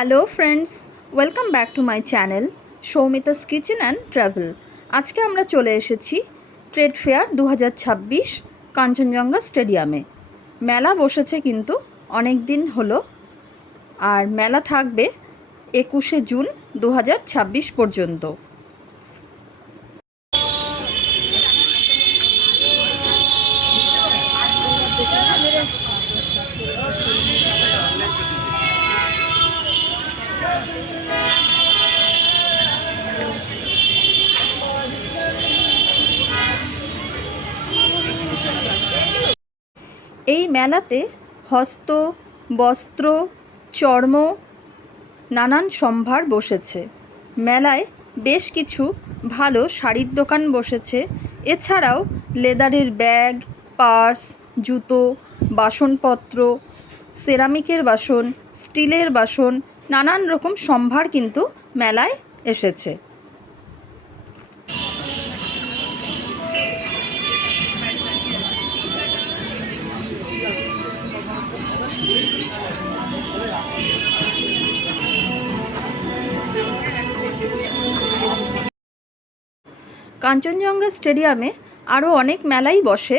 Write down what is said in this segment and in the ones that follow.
Hello friends, welcome back to my channel Soumita's kitchen and travel. আজকে আমরা চলে এসেছি ট্রেড ফেয়ার 2026 কাঞ্চনজঙ্ঘা স্টেডিয়ামে। মেলা বসেছে কিন্তু অনেক দিন হলো, আর মেলা থাকবে 21শে জুন 2026 পর্যন্ত। এই মেলাতে হস্ত, বস্ত্র, চর্ম নানান সম্ভার বসেছে। মেলায় বেশ কিছু ভালো শাড়ির দোকান বসেছে। এছাড়াও লেদারের ব্যাগ, পার্স, জুতো, বাসনপত্র, সেরামিকের বাসন, স্টিলের বাসন, নানান রকম সম্ভার কিন্তু মেলায় এসেছে। কাঞ্চনজঙ্ঘা স্টেডিয়ামে আরও অনেক মেলাই বসে।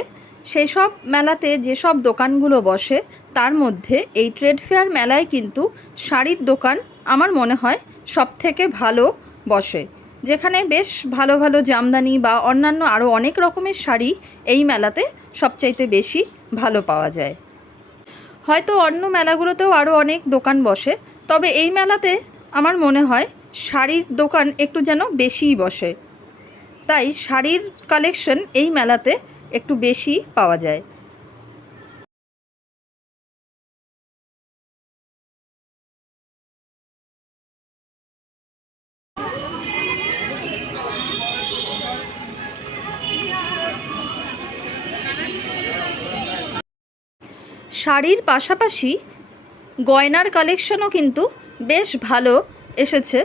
সেই সব মেলাতে যেসব দোকানগুলো বসে তার মধ্যে এই ট্রেড ফেয়ার মেলায় কিন্তু শাড়ির দোকান আমার মনে হয় সবথেকে ভালো বসে, যেখানে বেশ ভালো ভালো জামদানি বা অন্যান্য আরও অনেক রকমের শাড়ি এই মেলাতে সবচাইতে বেশি ভালো পাওয়া যায়। হয়তো অন্য মেলাগুলোতেও আরও অনেক দোকান বসে, তবে এই মেলাতে আমার মনে হয় শাড়ির দোকান একটু যেন বেশিই বসে, তাই শাড়ির কালেকশন এই মেলাতে একটু বেশি পাওয়া যায়। শাড়ির পাশাপাশি গয়নার কালেকশনও কিন্তু বেশ ভালো এসেছে।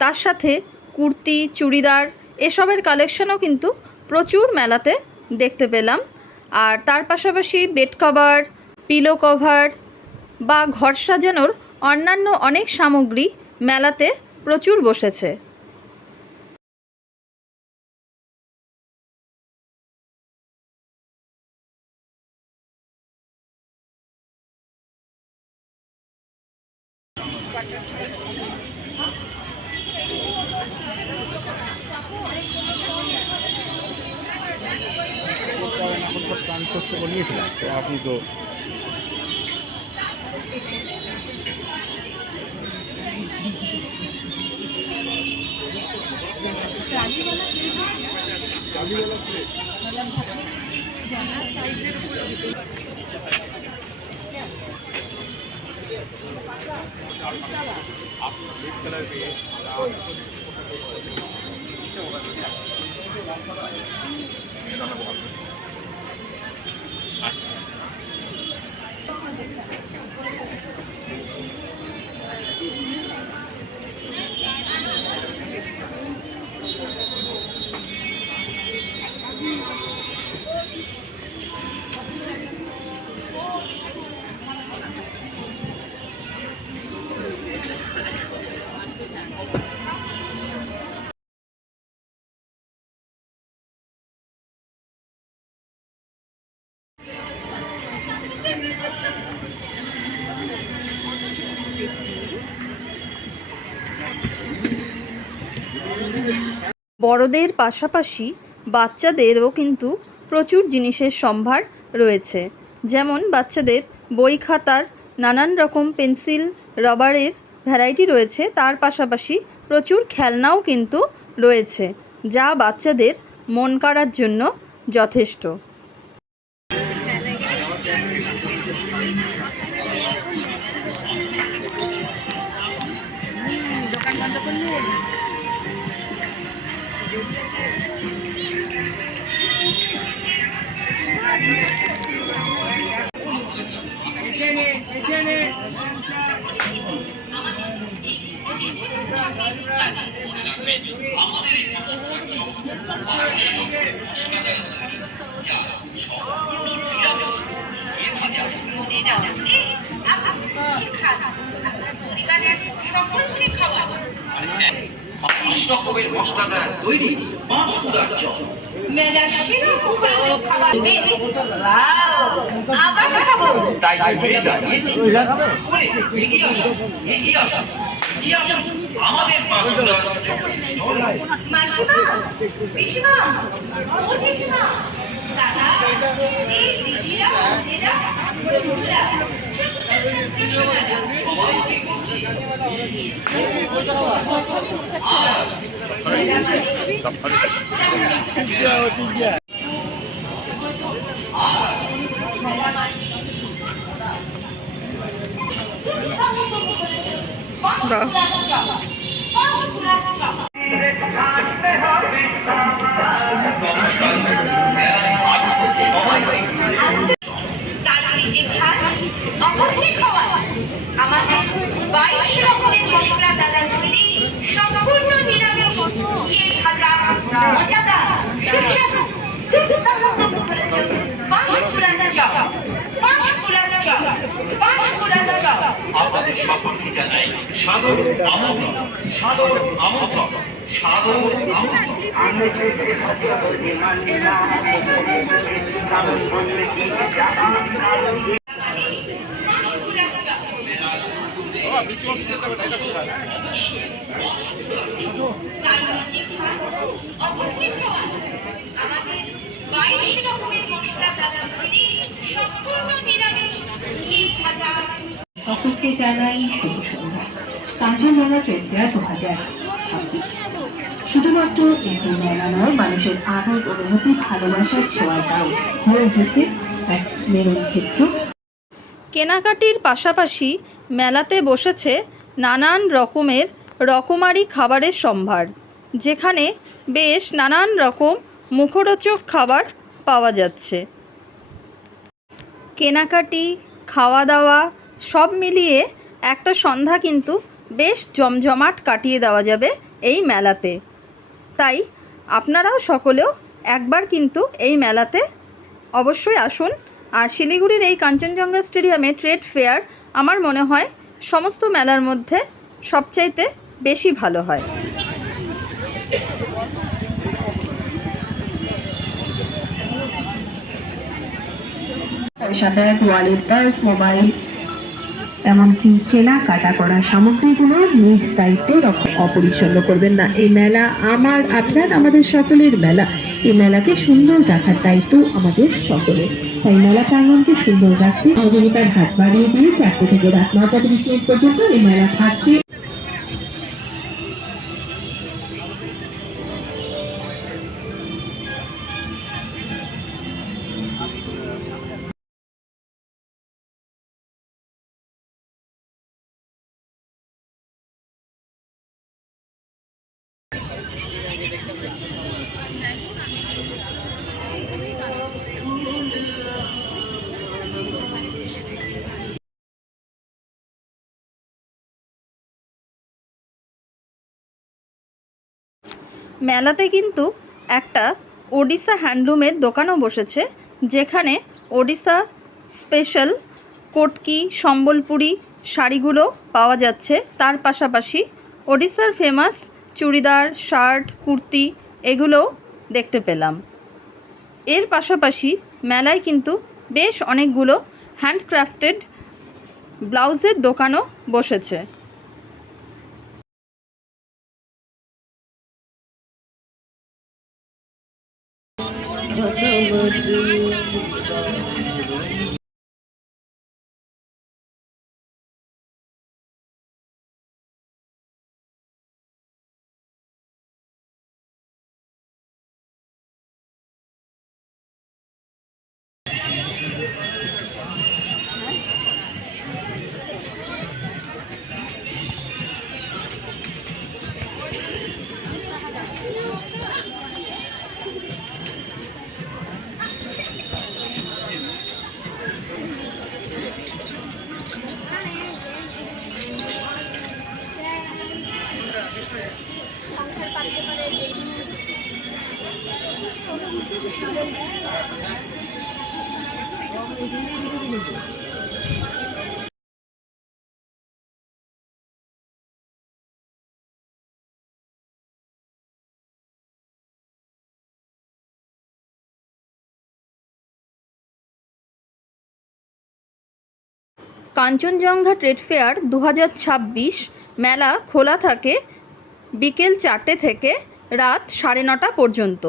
তার সাথে কুর্তি, চুড়িদার এসবের কালেকশনও কিন্তু প্রচুর মেলাতে দেখতে পেলাম। আর তার পাশাপাশি বেড কভার, পিলো কভার বা ঘর সাজানোর অন্যান্য অনেক সামগ্রী মেলাতে প্রচুর বসেছে। নিয়েছিলাম তো আপনি তো বড়দের পাশাপাশি বাচ্চাদেরও কিন্তু প্রচুর জিনিসের সম্ভার রয়েছে। যেমন বাচ্চাদের বই খাতার নানান রকম পেন্সিল, রবারের ভ্যারাইটি রয়েছে। তার পাশাপাশি প্রচুর খেলনাও কিন্তু রয়েছে, যা বাচ্চাদের মন কাড়ার জন্য যথেষ্ট। মনে রাখতে আপনি কি খান, আপনার পরিবার আমাদের সকলকে খাওয়া 22 রকমের মশলা দ্বারা তৈরি পাঁশকুড়ার চপ। মেলার সেরা উপকরণের খাবার আবার খাবো, তাই আমাদের পাঁশকুড়ার চপের স্টল। মাসিমা, পিসিমা, ও দিদিমা, দাদা, এই দিদিরা, দিদিরা, বন্ধুরা, সবাইকে বলছি আমাদের 22 রকমের মশলা দ্বারা তৈরি সম্পূর্ণ নিরামিষ ভাজা মজাদার সুস্বাদু আপনাদের সকলকে জানাই সাদর আমন্ত্রণ, সাদর আমন্ত্রণ, সাদর সকলকে জানাই শুভ সন্ধ্যা। কাঞ্চনজঙ্ঘা ট্রেড ফেয়ার 2026 শুধুমাত্র একটি মেলা নয়, মানুষের আবেগ, অনুভূতি, ভালোবাসার ছোঁয়াটাও হয়ে উঠেছে এক মেলন ক্ষেত্র। কেনাকাটির পাশাপাশি মেলাতে বসেছে নানান রকমের রকমারি খাবারের সম্ভার, যেখানে বেশ নানান রকম মুখরোচক খাবার পাওয়া যাচ্ছে। কেনাকাটি, খাওয়া দাওয়া সব মিলিয়ে একটা সন্ধ্যা কিন্তু বেশ জমজমাট কাটিয়ে দেওয়া যাবে এই মেলাতে। তাই আপনারাও সকলেও একবার কিন্তু এই মেলাতে অবশ্যই আসুন। আর শিলিগুড়ির এই কাঞ্চনজঙ্ঘা স্টেডিয়ামে ট্রেড ফেয়ার আমার মনে হয় সমস্ত মেলার মধ্যে সবচাইতে বেশি ভালো হয়। পয়সা, ব্যাগ, ওয়ালেট, পার্স, মোবাইল, এমনকি কেনাকাটা করা সামগ্রীগুলো নিজ দায়িত্বে অপরিচ্ছন্ন করবেন না। এই মেলা আমার, আপনার, আমাদের সকলের মেলা। এই মেলাকে সুন্দর রাখার দায়িত্ব আমাদের সকলের। তাই মেলা প্রাঙ্গণকে সুন্দর রাখতে সহযোগিতার হাত বাড়িয়ে দিয়ে 4টে থেকে রাত 9:30 পর্যন্ত এই মেলা থাকছে। মেলাতে কিন্তু একটা ওড়িশা হ্যান্ডলুমের দোকানও বসেছে, যেখানে ওড়িশা স্পেশাল কটকি, সম্বলপুরি শাড়িগুলো পাওয়া যাচ্ছে। তার পাশাপাশি ওড়িশার ফেমাস চুড়িদার, শার্ট, কুর্তি এগুলোও দেখতে পেলাম। এর পাশাপাশি মেলায় কিন্তু বেশ অনেকগুলো হ্যান্ডক্রাফটেড ব্লাউজের দোকানও বসেছে। কাঞ্চনজঙ্ঘা ট্রেড ফেয়ার 2026 মেলা খোলা থাকে বিকেল 4টে থেকে রাত 9:30 পর্যন্ত।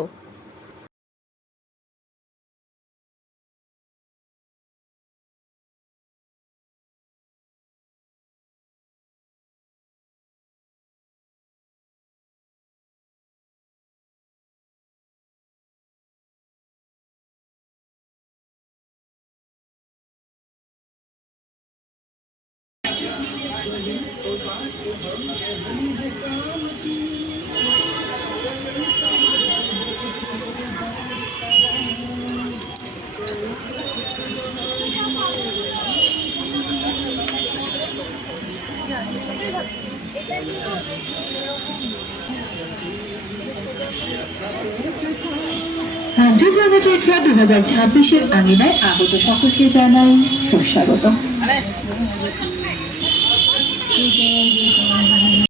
কাঞ্চনজঙ্ঘা ট্রেড ফেয়ার 2026-এর আঙিনায় আগত সকলকে জানাই সুস্বাগত।